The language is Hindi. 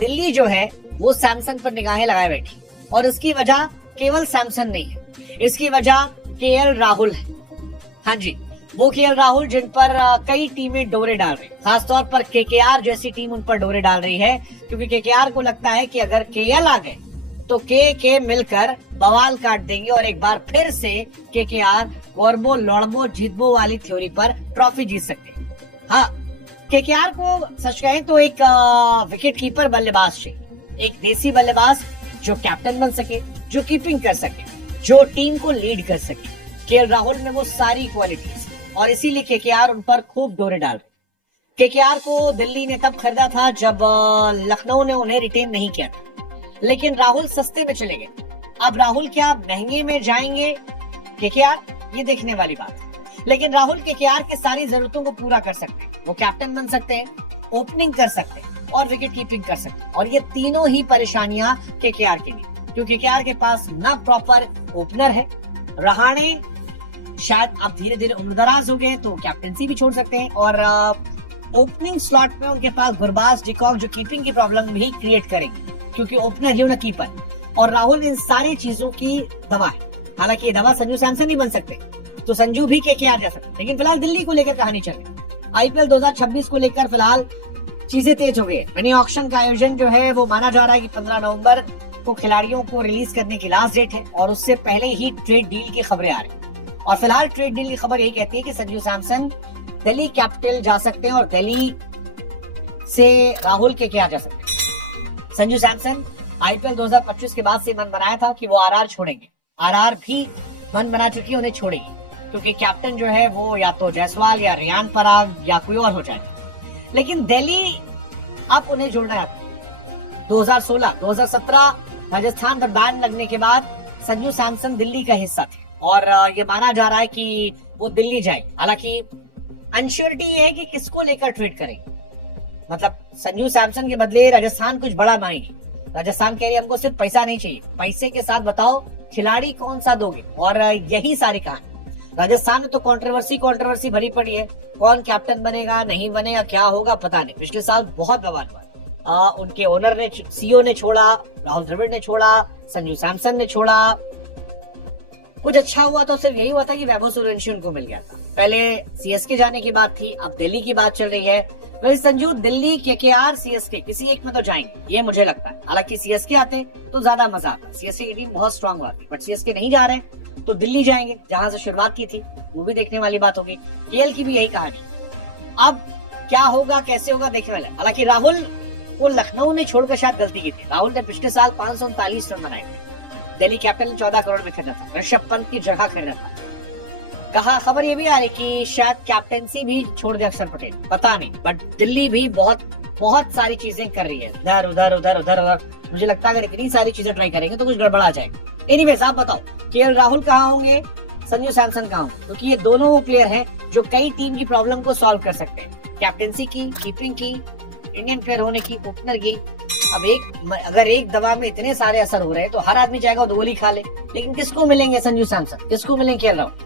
दिल्ली जो है वो सैमसन पर निगाहें लगाए बैठी और इसकी वजह केवल सैमसन नहीं है, इसकी वजह केएल राहुल है। हाँ जी, वो केएल राहुल जिन पर कई टीमें डोरे डाल रही, खासतौर पर केकेआर जैसी टीम उन पर डोरे डाल रही है, क्योंकि केकेआर को लगता है कि अगर केएल आ गए तो के मिलकर बवाल काट देंगे और एक बार फिर से केकेआर वर्बो लड़बो जीतबो वाली थ्योरी पर ट्रॉफी जीत सकते हैं। हाँ, केकेआर को सच कहें तो एक विकेट कीपर बल्लेबाज चाहिए, एक देसी बल्लेबाज जो कैप्टन बन सके, जो कीपिंग कर सके, जो टीम को लीड कर सके। केएल राहुल में वो सारी क्वालिटीज और इसीलिए केकेआर उन पर खूब डोरे डाल रहे। केकेआर को दिल्ली ने तब खरीदा था जब लखनऊ ने उन्हें रिटेन नहीं किया था, लेकिन राहुल सस्ते में चले गए। अब राहुल क्या महंगे में जाएंगे केकेआर, ये देखने वाली बात है। लेकिन राहुल केकेआर के सारी जरूरतों को पूरा कर सकते हैं, वो कैप्टन बन सकते हैं, ओपनिंग कर सकते हैं और विकेट कीपिंग कर सकते हैं। और ये तीनों ही परेशानियां केकेआर के लिए, क्योंकि केकेआर के पास ना प्रॉपर ओपनर है। रहाणे शायद अब धीरे धीरे उम्रदराज हो गए तो कैप्टनसी भी छोड़ सकते हैं, और ओपनिंग स्लॉट में उनके पास गुरबाज डिकॉक जो कीपिंग की प्रॉब्लम भी क्रिएट करेंगे, क्योंकि ओपनर ही ना कीपर। और राहुल इन सारी चीजों की दवा है। हालांकि ये दवा संजू सैमसन नहीं बन सकते, तो संजू भी केकेआर जा सकते, लेकिन फिलहाल दिल्ली को लेकर कहानी चल रही है। आईपीएल 2026 को लेकर फिलहाल चीजें तेज हो गई है। मनी ऑक्शन का आयोजन जो है वो माना जा रहा है कि 15 नवंबर को खिलाड़ियों को रिलीज करने की लास्ट डेट है, और उससे पहले ही ट्रेड डील की खबरें आ रही। और फिलहाल ट्रेड डील की खबर यही कहती है कि संजू सैमसन दिल्ली कैपिटल जा सकते हैं और दिल्ली से राहुल केकेआर जा सकते हैं। संजू सैमसन आईपीएल 2025 के बाद से मन बनाया था कि वो आरआर छोड़ेंगे, आरआर भी मन बना चुकी है उन्हें छोड़ेगी, क्योंकि कैप्टन जो है वो या तो जायसवाल या रियान पराग या कोई और हो जाएगा। लेकिन दिल्ली अब उन्हें जोड़ना है। 2016, 2017 राजस्थान पर बैन लगने के बाद संजू सैमसन दिल्ली का हिस्सा थे और ये माना जा रहा है कि वो दिल्ली जाए। हालांकि अनश्योरिटी ये है कि किसको लेकर ट्रेड करेंगे, मतलब संजू सैमसन के बदले राजस्थान कुछ बड़ा मांगे। राजस्थान कह रही है हमको सिर्फ पैसा नहीं चाहिए, पैसे के साथ बताओ खिलाड़ी कौन सा दोगे, और यही सारी कहानी। राजस्थान में तो कंट्रोवर्सी भरी पड़ी है, कौन कैप्टन बनेगा नहीं बनेगा क्या होगा पता नहीं। पिछले साल बहुत बवाल हुआ, उनके ओनर ने, सीईओ ने छोड़ा, राहुल द्रविड़ ने छोड़ा, संजू सैमसन ने छोड़ा। कुछ अच्छा हुआ तो सिर्फ यही हुआ था कि वैभव सूर्यवंशी उनको मिल गया था। पहले सीएसके जाने की बात थी, अब दिल्ली की बात चल रही है। वैसे संजू दिल्ली, केकेआर, सीएसके किसी एक में तो जाएंगे, ये मुझे लगता है। हालांकि सीएसके आते तो ज्यादा मजा आता, सीएसके की टीम बहुत स्ट्रांग आती, बट सीएसके नहीं जा रहे हैं तो दिल्ली जाएंगे, जहां से शुरुआत की थी। वो भी देखने वाली बात होगी। केएल की भी यही कहानी। अब क्या होगा कैसे होगा देखने वाला। हालांकि राहुल को लखनऊ ने छोड़कर शायद गलती की थी। राहुल ने पिछले साल 539 रन बनाए थे, दिल्ली कैपिटल ने 14 करोड़ में खरीदा था, ऋषभ पंत की जगह खरीदा था। कहा खबर ये भी आ रही कि शायद कैप्टेंसी भी छोड़ दे अक्षर पटेल, पता नहीं। बट दिल्ली भी बहुत सारी चीजें कर रही है, इधर उधर उधर उधर उधर। मुझे लगता है अगर इतनी सारी चीजें ट्राई करेंगे तो कुछ गड़बड़ा जाएगा। एनीवेज आप बताओ केएल राहुल कहाँ होंगे, संजू सैमसन कहाँ होंगे, क्योंकि ये दोनों वो प्लेयर हैं जो कई टीम की प्रॉब्लम को सॉल्व कर सकते हैं, कैप्टेंसी की, कीपिंग की, इंडियन प्लेयर होने की, ओपनर की। अब अगर एक दवा में इतने सारे असर हो रहे हैं तो हर आदमी चाहेगा दो गोली खा ले, लेकिन किसको मिलेंगे संजू सैमसन, किसको मिलेंगे केएल राहुल।